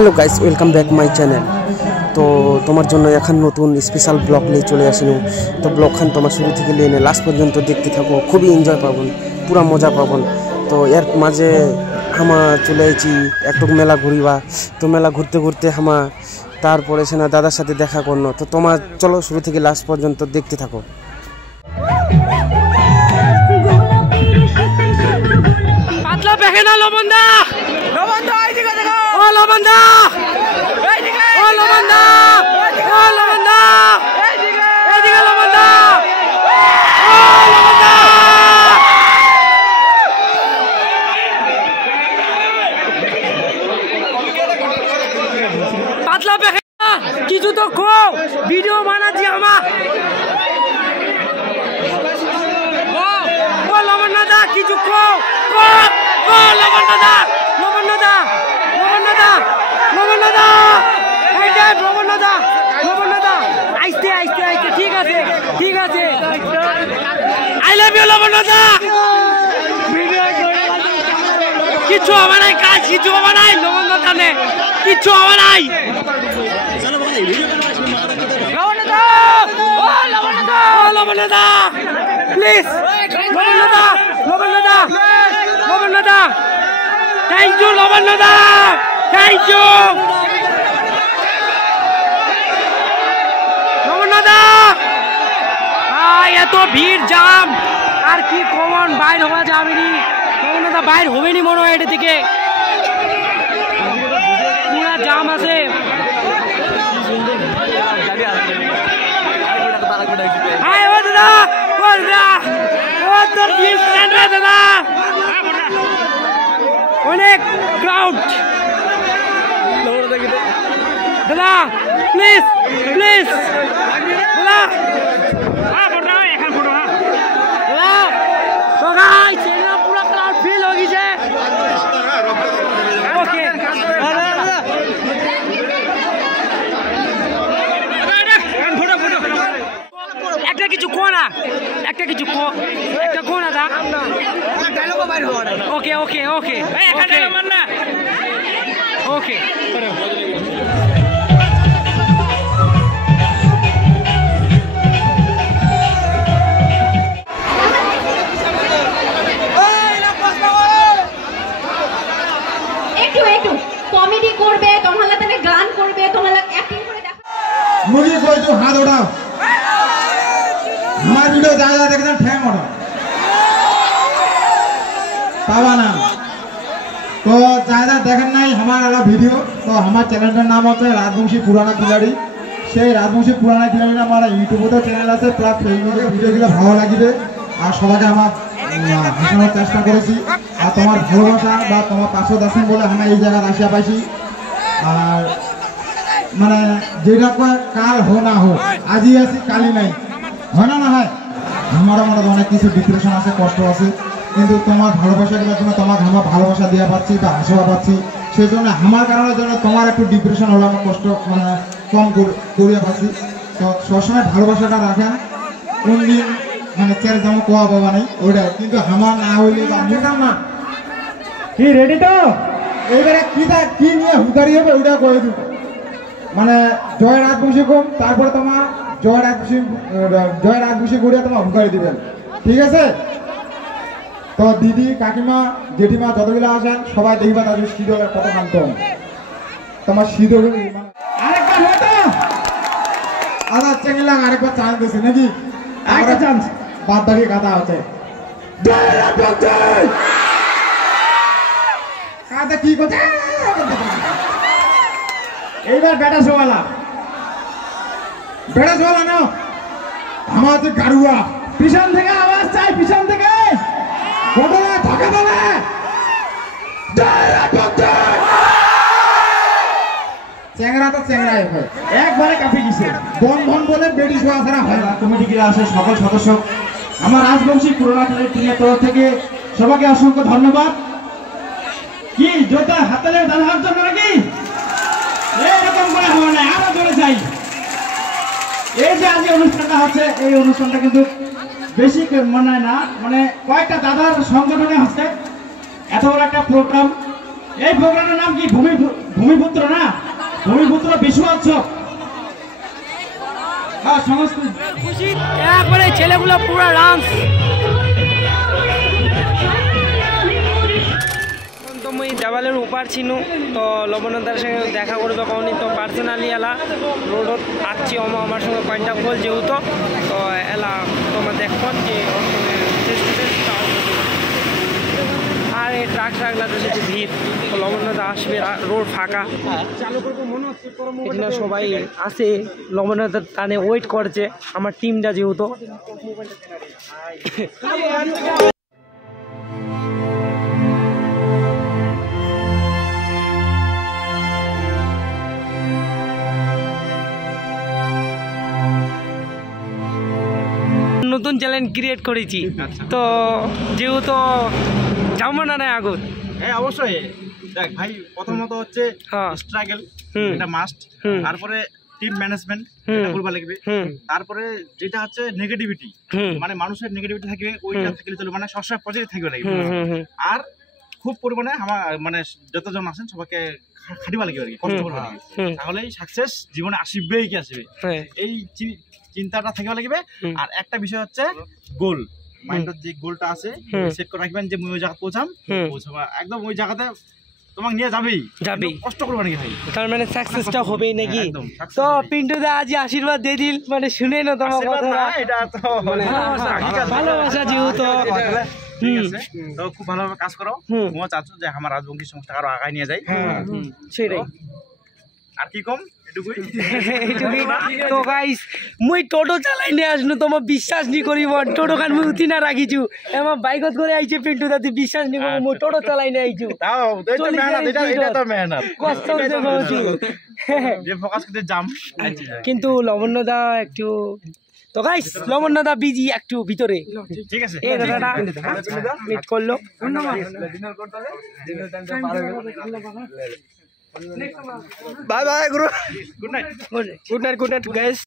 Hello guys, welcome back my channel. তো তোমার জন্য এখন নতুন স্পেশাল ব্লগ নিয়ে চলে আসিনি। তো ব্লগখান তোমার শুরু থেকে নিয়ে লাস্ট পর্যন্ত দেখতে থাকো, খুবই এনজয় পাবন, পুরা মজা পাবন। তো এর মাঝে হামা চলে এসেছি একটু মেলা ঘুরিবা। তো মেলা ঘুরতে ঘুরতে হামা তারপরে সে না দাদার সাথে দেখা করলো। তো তোমার চলো শুরু থেকে লাস্ট পর্যন্ত দেখতে থাকো। পাতলা পেকে না লবণদা, লবণদা এইদিকে দেখো, ও লবণদা এইদিকে, ও লবণদা, ও লবণদা এইদিকে, এইদিকে লবণদা, ও লবণদা। পাতলা পেকে না, কিছু তো কো, ভিডিও বানাচ্ছি আমা। ও লবণদা কিছু কো, ও লবণদা, লবণদা, লবণদা, লবণদা, এই যে লবণদা, লবণদা, আইতে আইতে আইতে, ঠিক আছে ঠিক আছে, আই লাভ ইউ লবণদা। কিছু হবে নাই, কাজ কিছু হবে নাই, লবণদা নে কিছু হবে নাই। লবণদা, ও লবণদা, ও লবণদা, প্লিজ লবণদা, লবণদা, লবণদা, থ্যাংক ইউ লবণদা, থ্যাংক ইউ লবণদা। এত ভিড় জাম, আর কি কমন বাইর হওয়া যাবেনি, লবণদা বাইর হবে নি মনে হয় এটা থেকে, পুরা জাম আছে। হাই ও দাদা, ও দাদা, ও তোর ভিড় দাদা, অনেক ক্রাউড দাদা, প্লিজ প্লিজ দাদা, পুরো ক্রাউড ফিল হয়ে গেছে। ওকে একটা কিছু কো না, একটা কিছু কো, একটা কো না দা। ওকে ওকে ওকে ওকে, একটু একটু কমেডি করবে, তোমার তাহলে গান করবে, তোমার অ্যাক্টিং করে দেখা। মুড়ি কই তো হাত ওঠাও, আমার ভিডিও যা যা দেখেছেন ঠ্যাং ওঠাও, পাবা না। তো যা যা দেখেন নাই আমার একটা ভিডিও, তো আমার চ্যানেলটার নাম হচ্ছে রাজবংশী পুরানা খিলাড়ি। সেই রাজবংশী পুরানা খিলাড়ির আমার ইউটিউবেও চ্যানেল আছে, প্লাস ফেসবুকে ভিডিওগুলো ভালো লাগবে। আর সবাইকে আমার হাসানোর চেষ্টা করেছি, আর তোমার ভালোবাসা বা তোমার পাশে দাসিন বলে আমরা এই জায়গায় আসিয়া পাইছি। আর মানে যেটা কাল হো না হোক, আজই আছি কালই নাই, হয় না না হয়। আমার অনেক কিছু ডিপ্রেশন আছে, কষ্ট আছে, কিন্তু তোমার ভালোবাসাগুলোর জন্য তোমাকে আমার ভালোবাসা দেওয়া পাচ্ছি বা হাসা পাচ্ছি, সেই জন্য আমার কারণের জন্য তোমার একটু ডিপ্রেশন হলে আমার কষ্ট মানে কম করিয়া পাচ্ছি। তো সবসময় ভালোবাসাটা রাখেন, কোন দিন মানে চেয়ারে যেমন কোয়া বাবা নেই ওইটাই, কিন্তু আমার না হইলে বা মোটাম না। কি রেডি তো? এইবারে কি নিয়ে হুদারি হবে ওইটা করে দিব। মানে জয় রাজবংশী কম, তারপরে তোমার জয় রাজবংশী গড়িয়া তোমার হুদারি দিবেন, ঠিক আছে? তো দিদি কাকিমা জেঠিমা যতগুলো আসেন সবাই দেখবা তাদের শীতলের কত শান্ত তোমার শীতল। আরেকবার হয়তো আদা চেঙ্গিলা আরেকবার চান্স দিয়েছে নাকি? আরেকটা চান্স বাদ বাকি কথা আছে। কাদা কি কথা? এইবার বেটা সোয়ালা, বেটা সোয়ালা না, আমার হচ্ছে গাড়ুয়া। পিছন থেকে আওয়াজ চাই, পিছন থেকে ঘটনা থাকে বলে চেংরা তো চেংরাই হয়, একবারে কাফি গেছে। বন্ধন বলে বেডি শোয়া ছাড়া হয় না। কমিটি গিরা আসে সকল সদস্য, আমার রাজবংশী পুরোনো টিমের তরফ থেকে সবাইকে অসংখ্য ধন্যবাদ। কি জোতা হাতে দাদা হাত জন্য নাকি এরকম করে হবে না, আরো জোরে চাই। এই যে আজ অনুষ্ঠানটা হচ্ছে, এই অনুষ্ঠানটা কিন্তু বেশি মানে না, মানে কয়েকটা দাদার সংগঠনে হচ্ছে এত বড় একটা প্রোগ্রাম। এই প্রোগ্রামের নাম কি ভূমিপুত্র না? ভূমিপুত্র বিশ্বোৎসব সমস্ত খুশি একবারে ছেলেগুলো পুরো ডান্স। তো মুই দেওয়ালের উপার ছিনু, তো লবণদার সঙ্গে দেখা করবে কখনই, তো পার্সোনালি এলা রোডত আসছি আমার সঙ্গে কন্ট্যাক্ট হল যেহেতু, তো এলা তোমার দেখো যে আর এই ট্রাক ট্রাকলাতে সেটি ভিড়, তো লবণদা আসবে, রোড ফাঁকা, এখানে সবাই আসে লবণদার টানে ওয়েট করছে আমার টিমটা যেহেতু। নতুন চ্যালেঞ্জ ক্রিয়েট করেছি, তো যেহেতু যাবো না আগুন। হ্যাঁ অবশ্যই দেখ ভাই, প্রথমত হচ্ছে হ্যাঁ স্ট্রাগল, এটা মাস্ট। তারপরে টিম ম্যানেজমেন্ট করবা লাগবে। তারপরে যেটা হচ্ছে নেগেটিভিটি, মানে মানুষের নেগেটিভিটি থাকবে, ওইটা থাকলে চলবে, মানে সবসময় পজিটিভ থাকবে লাগবে। আর খুব পরিমাণে আমার মানে যতজন আছেন সবাইকে খাটিবা লাগবে আর কি, কষ্ট করবা লাগবে, তাহলেই সাকসেস জীবনে আসবেই কি আসবে, এই চিন্তাটা থাকবা লাগবে। আর একটা বিষয় হচ্ছে গোল, মাইন্ডের যে গোলটা আছে সেট করে রাখবেন যে ওই জায়গা পৌঁছাবা একদম ওই জায়গাতে তোমাকে নিয়ে যাবেই, কষ্ট করবে নাকি ভাই, তার মানে সাকসেসটা হবেই নাকি। তো পিন্টু দা আজ আশীর্বাদ দিয়ে দিল, মানে শুনে না তোমার কথা, এটা তো মানে ভালোবাসা যেহেতু। ঠিক আছে, তো খুব ভালোভাবে কাজ করো, মজা চাচ্ছ যে আমার রাজবংশী সংস্থা আরো আগায় নিয়ে যায়, সেটাই। আর কি কম এটুকুই। তো গাইস মুই টোটো চালাই নিয়ে আসনু, তোমার বিশ্বাস নি করিব, টোটো খান মুই উঠি না রাখিছু, আমার বাইকত করে আইছে পিন্টু দা, তুই বিশ্বাস নি করব, মুই টোটো চালাই নিয়ে আইছু, তাও এটা তো মেহনত, কষ্ট হচ্ছে বলছি যে ফোকাস করতে জাম। কিন্তু লবণ্যদা একটু, তো গাইস লবণ্যদা বিজি একটু ভিতরে, ঠিক আছে এই দাদাটা মিট করলো। বাই বাই গুরু, good night. Good night, good night guys.